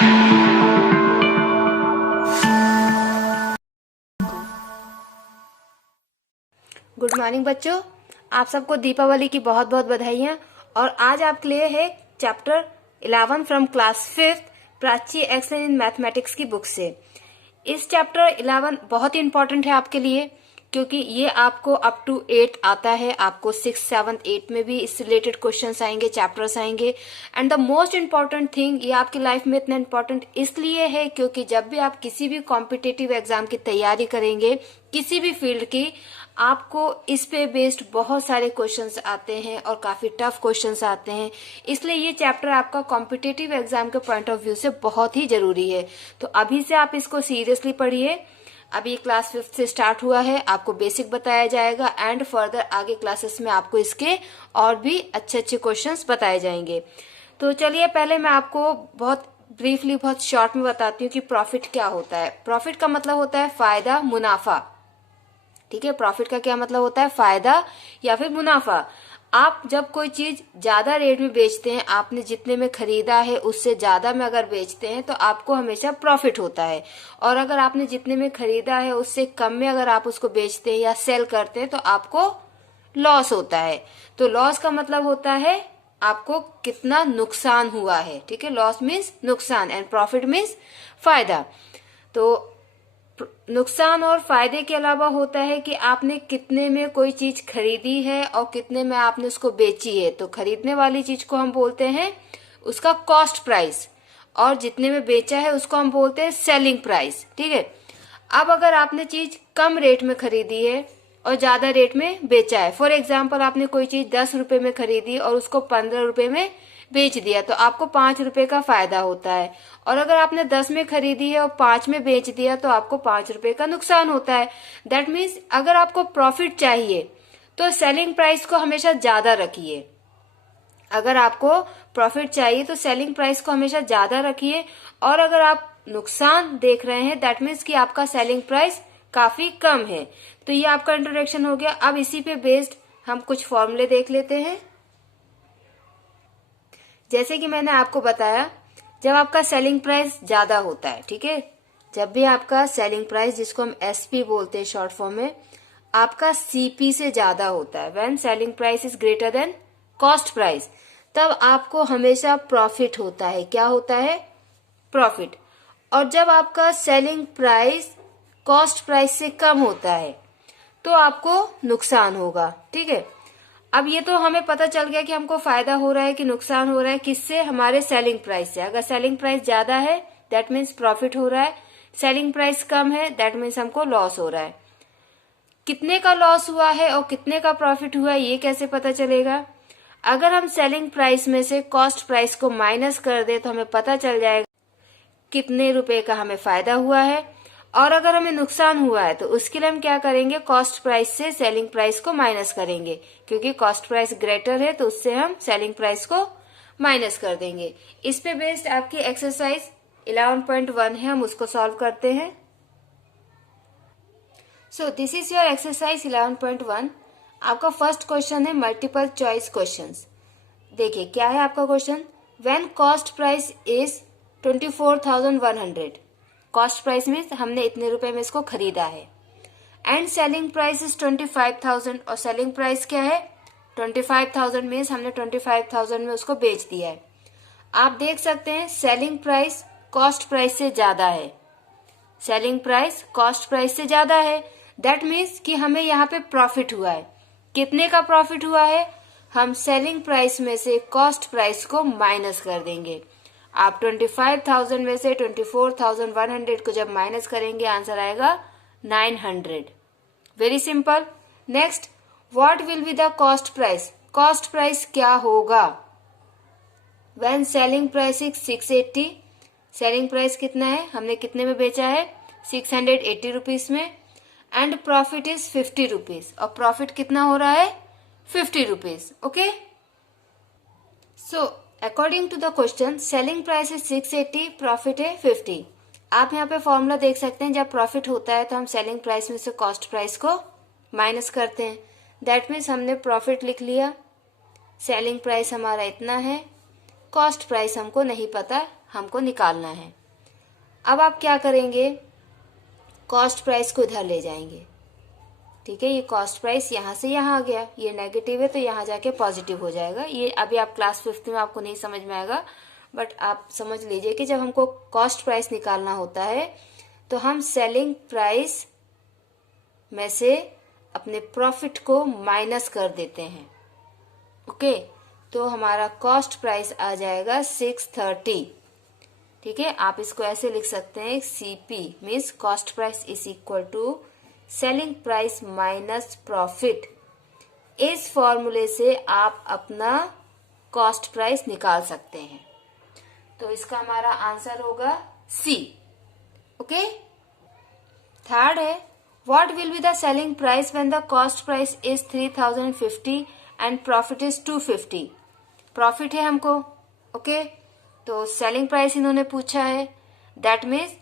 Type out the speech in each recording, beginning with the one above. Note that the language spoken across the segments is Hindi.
गुड मॉर्निंग बच्चों, आप सबको दीपावली की बहुत बहुत बधाइयाँ। और आज आपके लिए है chapter 11 from class 5th Prachi excel in mathematics की बुक से। इस चैप्टर 11 बहुत ही इंपॉर्टेंट है आपके लिए, क्योंकि ये आपको अप टू 8 आता है। आपको 6, 7, 8 में भी इससे रिलेटेड क्वेश्चंस आएंगे, चैप्टर्स आएंगे। And the most important thing, ये आपकी लाइफ में इतना इम्पोर्टेंट इसलिए है क्योंकि जब भी आप किसी भी कॉम्पिटिटिव एग्जाम की तैयारी करेंगे, किसी भी फील्ड की, आपको इस पे बेस्ड बहुत सारे क्वेश्चंस आते हैं और काफी टफ क्वेश्चंस आते हैं। इसलिए ये चैप्टर आपका कॉम्पिटिटिव एग्जाम के पॉइंट ऑफ व्यू से बहुत ही जरूरी है। तो अभी से आप इसको सीरियसली पढ़िए। अभी क्लास 5th से स्टार्ट हुआ है, आपको बेसिक बताया जाएगा एंड फर्दर आगे क्लासेस में आपको इसके और भी अच्छे अच्छे क्वेश्चंस बताए जाएंगे। तो चलिए पहले मैं आपको बहुत ब्रीफली, बहुत शॉर्ट में बताती हूँ कि प्रॉफिट क्या होता है। प्रॉफिट का मतलब होता है फायदा, मुनाफा। ठीक है, प्रॉफिट का क्या मतलब होता है? फायदा या फिर मुनाफा। आप जब कोई चीज ज्यादा रेट में बेचते हैं, आपने जितने में खरीदा है उससे ज्यादा में अगर बेचते हैं तो आपको हमेशा प्रॉफिट होता है। और अगर आपने जितने में खरीदा है उससे कम में अगर आप उसको बेचते हैं या सेल करते हैं तो आपको लॉस होता है। तो लॉस का मतलब होता है आपको कितना नुकसान हुआ है। ठीक है, लॉस मीन्स नुकसान एंड प्रॉफिट मीन्स फायदा। तो नुकसान और फायदे के अलावा होता है कि आपने कितने में कोई चीज खरीदी है और कितने में आपने उसको बेची है। तो खरीदने वाली चीज को हम बोलते हैं उसका कॉस्ट प्राइस, और जितने में बेचा है उसको हम बोलते हैं सेलिंग प्राइस। ठीक है, अब अगर आपने चीज कम रेट में खरीदी है और ज्यादा रेट में बेचा है, फॉर एग्जाम्पल आपने कोई चीज 10 रुपए में खरीदी और उसको 15 रुपए में बेच दिया, तो आपको 5 रुपए का फायदा होता है। और अगर आपने 10 में खरीदी है और 5 में बेच दिया तो आपको 5 रुपए का नुकसान होता है। दैट मीन्स अगर आपको प्रॉफिट चाहिए तो सेलिंग प्राइस को हमेशा ज्यादा रखिए। अगर आपको प्रॉफिट चाहिए तो सेलिंग प्राइस को हमेशा ज्यादा रखिए। और अगर आप नुकसान देख रहे हैं, दैट मीन्स कि आपका सेलिंग प्राइस काफी कम है। तो ये आपका इंट्रोडक्शन हो गया। अब इसी पे बेस्ड हम कुछ फॉर्मूले देख लेते हैं। जैसे कि मैंने आपको बताया, जब आपका सेलिंग प्राइस ज्यादा होता है, ठीक है, जब भी आपका सेलिंग प्राइस, जिसको हम एसपी बोलते हैं शॉर्ट फॉर्म में, आपका सीपी से ज्यादा होता है, when selling price is greater than cost price, तब आपको हमेशा प्रॉफिट होता है। क्या होता है? प्रॉफिट। और जब आपका सेलिंग प्राइस कॉस्ट प्राइस से कम होता है तो आपको नुकसान होगा। ठीक है, अब ये तो हमें पता चल गया कि हमको फायदा हो रहा है कि नुकसान हो रहा है, किससे? हमारे सेलिंग प्राइस से। अगर सेलिंग प्राइस ज्यादा है दैट मीन्स प्रॉफिट हो रहा है, सेलिंग प्राइस कम है दैट मीन्स हमको लॉस हो रहा है। कितने का लॉस हुआ है और कितने का प्रॉफिट हुआ है ये कैसे पता चलेगा? अगर हम सेलिंग प्राइस में से कॉस्ट प्राइस को माइनस कर दे तो हमें पता चल जाएगा कितने रुपए का हमें फायदा हुआ है। और अगर हमें नुकसान हुआ है तो उसके लिए हम क्या करेंगे? कॉस्ट प्राइस से सेलिंग प्राइस को माइनस करेंगे, क्योंकि कॉस्ट प्राइस ग्रेटर है तो उससे हम सेलिंग प्राइस को माइनस कर देंगे। इस पे बेस्ड आपकी एक्सरसाइज 11.1 है, हम उसको सॉल्व करते हैं। So this is your exercise 11.1। आपका फर्स्ट क्वेश्चन है मल्टीपल चॉइस क्वेश्चंस। देखिए क्या है आपका question. When cost price is 24,100, cost price में हमने इतने रुपए में इसको खरीदा है, एंड सेलिंग प्राइस इज 25,000, और सेलिंग प्राइस क्या है? 25,000 मीन्स हमने 25,000 में उसको बेच दिया है। आप देख सकते हैं सेलिंग प्राइस कॉस्ट प्राइस से ज्यादा है, सेलिंग प्राइस कॉस्ट प्राइस से ज्यादा है। दैट मीन्स कि हमें यहाँ पे प्रॉफिट हुआ है। कितने का प्रॉफिट हुआ है? हम सेलिंग प्राइस में से कॉस्ट प्राइस को माइनस कर देंगे। आप 25,000 में से 24,100 को जब माइनस करेंगे आंसर आएगा 900। Very simple. Next, what will be the cost price? Cost price क्या होगा? When selling price is 680, selling price कितना है? हमने कितने में बेचा है? 680 रुपीज में, एंड प्रॉफिट इज 50 रुपीज, और प्रॉफिट कितना हो रहा है? 50 rupees. Okay, so according to the question selling price is 680, profit है 50। आप यहाँ पे फॉर्मूला देख सकते हैं, जब प्रॉफिट होता है तो हम सेलिंग प्राइस में से कॉस्ट प्राइस को माइनस करते हैं। दैट मीन्स हमने प्रॉफिट लिख लिया, सेलिंग प्राइस हमारा इतना है, कॉस्ट प्राइस हमको नहीं पता, हमको निकालना है। अब आप क्या करेंगे, कॉस्ट प्राइस को इधर ले जाएंगे। ठीक है, ये कॉस्ट प्राइस यहाँ से यहाँ आ गया, ये नेगेटिव है तो यहाँ जाके पॉजिटिव हो जाएगा। ये अभी आप क्लास 5th में आपको नहीं समझ में आएगा, बट आप समझ लीजिए कि जब हमको कॉस्ट प्राइस निकालना होता है तो हम सेलिंग प्राइस में से अपने प्रॉफिट को माइनस कर देते हैं। ओके, तो हमारा कॉस्ट प्राइस आ जाएगा 630। ठीक है, आप इसको ऐसे लिख सकते हैं, CP means cost price is equal to selling price minus profit. इस फॉर्मूले से आप अपना कॉस्ट प्राइस निकाल सकते हैं। तो इसका हमारा आंसर होगा सी। ओके, थर्ड है, what will be the selling price when the cost price is 3050 and profit is 250। Profit है हमको। ओके, तो सेलिंग प्राइस इन्होंने पूछा है, दैट मीन्स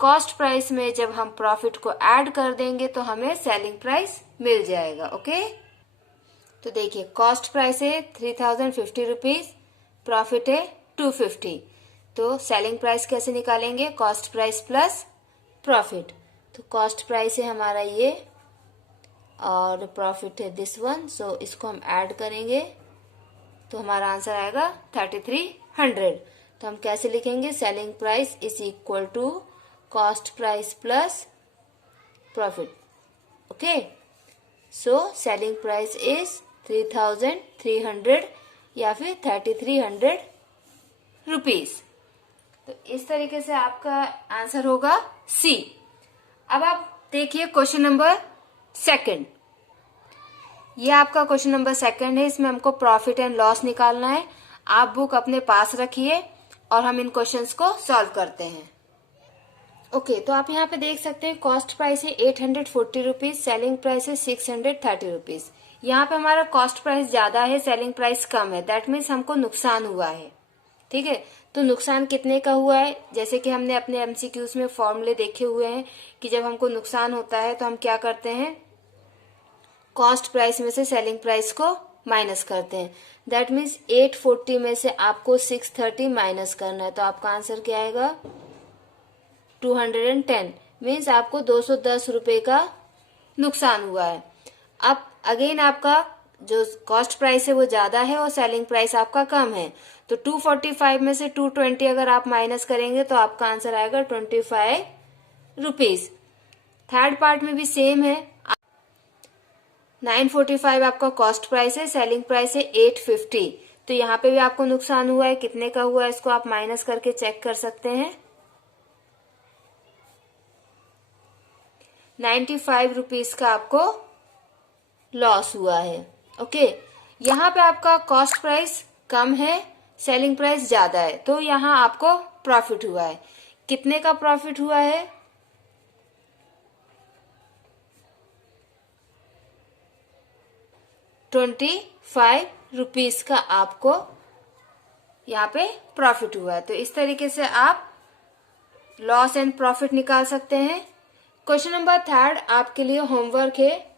कॉस्ट प्राइस में जब हम प्रॉफिट को ऐड कर देंगे तो हमें सेलिंग प्राइस मिल जाएगा। ओके, तो देखिए कॉस्ट प्राइस है 3050 रुपीज, प्रॉफिट है 250। तो सेलिंग प्राइस कैसे निकालेंगे, कॉस्ट प्राइस प्लस प्रॉफिट। तो कॉस्ट प्राइस है हमारा ये और प्रॉफिट है दिस वन, सो इसको हम ऐड करेंगे तो हमारा आंसर आएगा 3300। तो हम कैसे लिखेंगे, selling price is equal to cost price plus profit. Okay, so selling price is 3300 या फिर 3300 रुपीज। तो इस तरीके से आपका आंसर होगा सी। अब आप देखिए क्वेश्चन नंबर 2। ये आपका क्वेश्चन नंबर 2 है, इसमें हमको प्रॉफिट एंड लॉस निकालना है। आप बुक अपने पास रखिए और हम इन क्वेश्चंस को सॉल्व करते हैं। ओके, तो आप यहाँ पे देख सकते हैं कॉस्ट प्राइस है 840 रुपीज, सेलिंग प्राइस है 630 रुपीज। यहाँ पे हमारा कॉस्ट प्राइस ज्यादा है, सेलिंग प्राइस कम है, दैट मीन्स हमको नुकसान हुआ है। ठीक है, तो नुकसान कितने का हुआ है, जैसे कि हमने अपने एमसीक्यूज में फॉर्मूले देखे हुए हैं कि जब हमको नुकसान होता है तो हम क्या करते हैं, कॉस्ट प्राइस में से सेलिंग प्राइस को माइनस करते हैं। दैट मीन्स 840 में से आपको 630 माइनस करना है, तो आपका आंसर क्या आएगा 210। मीन्स आपको 210 रुपए का नुकसान हुआ है। अब अगेन आपका जो कॉस्ट प्राइस है वो ज्यादा है और सेलिंग प्राइस आपका कम है, तो 245 में से 220 अगर आप माइनस करेंगे तो आपका आंसर आएगा 25 रुपीज। थर्ड पार्ट में भी सेम है, 945 आपका कॉस्ट प्राइस है, सेलिंग प्राइस है 850। तो यहाँ पे भी आपको नुकसान हुआ है, कितने का हुआ है इसको आप माइनस करके चेक कर सकते हैं। 95 रुपीज का आपको लॉस हुआ है। ओके, यहाँ पे आपका कॉस्ट प्राइस कम है, सेलिंग प्राइस ज्यादा है, तो यहाँ आपको प्रॉफिट हुआ है। कितने का प्रॉफिट हुआ है, 25 रुपीज का आपको यहाँ पे प्रॉफिट हुआ है। तो इस तरीके से आप लॉस एंड प्रॉफिट निकाल सकते हैं। क्वेश्चन नंबर 3 आपके लिए होमवर्क है,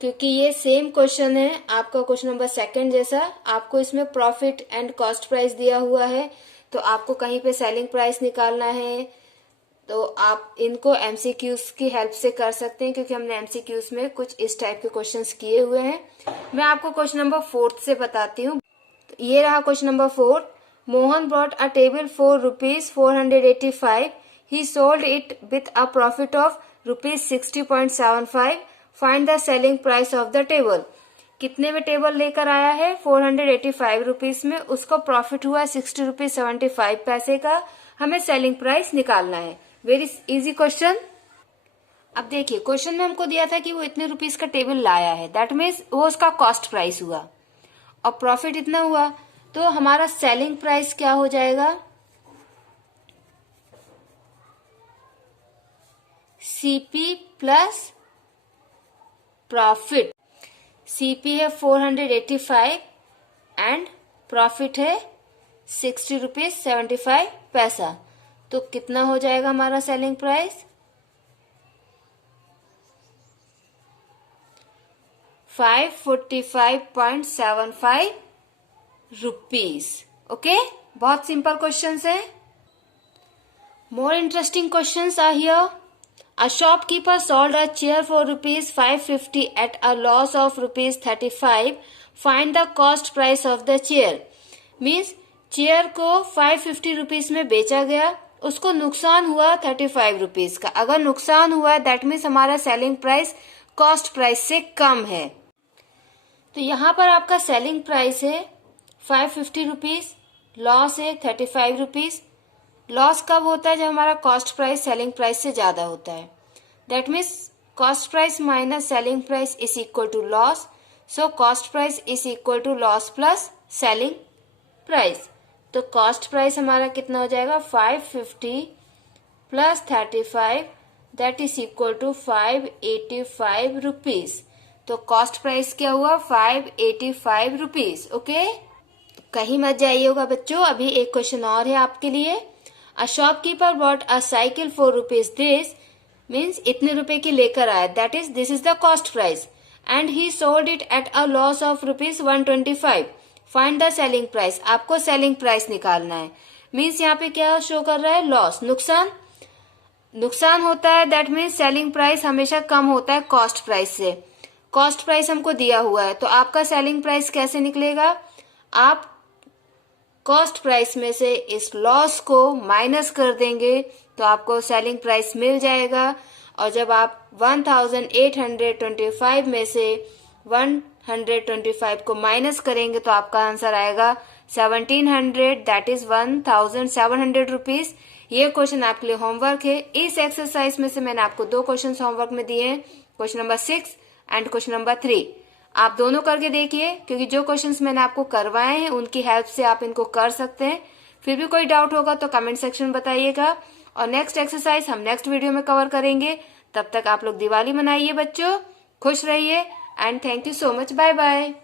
क्योंकि ये सेम क्वेश्चन है आपका क्वेश्चन नंबर 2 जैसा। आपको इसमें प्रॉफिट एंड कॉस्ट प्राइस दिया हुआ है, तो आपको कहीं पे सेलिंग प्राइस निकालना है, तो आप इनको एमसीक्यूज की हेल्प से कर सकते हैं, क्योंकि हमने एमसीक्यूज में कुछ इस टाइप के क्वेश्चंस किए हुए हैं। मैं आपको क्वेश्चन नंबर 4 से बताती हूँ। तो ये रहा question number 4। Mohan brought a table for ₹485. He sold it with a profit of ₹60.75. Find the selling price of the table. कितने में टेबल लेकर आया है, 485 रुपीज में, उसको प्रॉफिट हुआ 60.75 का। हमें सेलिंग प्राइस निकालना है। Very easy question. अब देखिए क्वेश्चन में हमको दिया था कि वो इतने रुपीज का टेबल लाया है, दैट मीन्स वो उसका कॉस्ट प्राइस हुआ और प्रॉफिट इतना हुआ, तो हमारा सेलिंग प्राइस क्या हो जाएगा, सीपी प्लस प्रॉफिट। सीपी है 485 एंड प्रॉफिट है 60.75। तो कितना हो जाएगा हमारा सेलिंग प्राइस, 545.75 रुपीज। ओके, बहुत सिंपल क्वेश्चन है। More interesting questions are here. A shopkeeper sold a chair for rupees 550 at a loss of rupees 35. Find the cost price of the chair. Means chair को 550 रुपीज में बेचा गया, उसको नुकसान हुआ 35 रुपीज का. अगर नुकसान हुआ दैट मीन्स हमारा सेलिंग प्राइस कॉस्ट प्राइस से कम है. तो यहाँ पर आपका सेलिंग प्राइस है 550 रुपीज, लॉस है 35 रुपीज. लॉस कब होता है? जब हमारा कॉस्ट प्राइस सेलिंग प्राइस से ज्यादा होता है. That means cost price minus selling price is equal to loss. So cost price is equal to loss plus selling price. तो कॉस्ट प्राइस हमारा कितना हो जाएगा? 550 plus 35 that is equal to 585 rupees. तो कॉस्ट प्राइस क्या हुआ? 585 रुपीज. ओके, कहीं मत जाइएगा बच्चों, अभी एक क्वेश्चन और है आपके लिए. A shopkeeper bought a cycle for rupees. This means इतने रुपए की लेकर आया, that is this is the cost price, and he sold it at a loss of rupees 125. Find the selling price. आपको सेलिंग प्राइस निकालना है. मीन्स यहाँ पे क्या शो कर रहा है? लॉस, नुकसान. नुकसान होता है दैट मीन्स सेलिंग प्राइस हमेशा कम होता है कॉस्ट प्राइस से. कॉस्ट प्राइस हमको दिया हुआ है, तो आपका सेलिंग प्राइस कैसे निकलेगा? आप कॉस्ट प्राइस में से इस लॉस को माइनस कर देंगे तो आपको सेलिंग प्राइस मिल जाएगा. और जब आप 1825 में से 125 को माइनस करेंगे तो आपका आंसर आएगा 1700, दैट इज 1700 रुपीज. ये क्वेश्चन आपके लिए होमवर्क है. इस एक्सरसाइज में से मैंने आपको 2 क्वेश्चन होमवर्क में दिए हैं, question number 6 and question number 3. आप दोनों करके देखिए, क्योंकि जो क्वेश्चंस मैंने आपको करवाए हैं उनकी हेल्प से आप इनको कर सकते हैं. फिर भी कोई डाउट होगा तो कमेंट सेक्शन में बताइएगा. और नेक्स्ट एक्सरसाइज हम नेक्स्ट वीडियो में कवर करेंगे. तब तक आप लोग दिवाली मनाइए बच्चों, खुश रहिए, and thank you so much. Bye bye.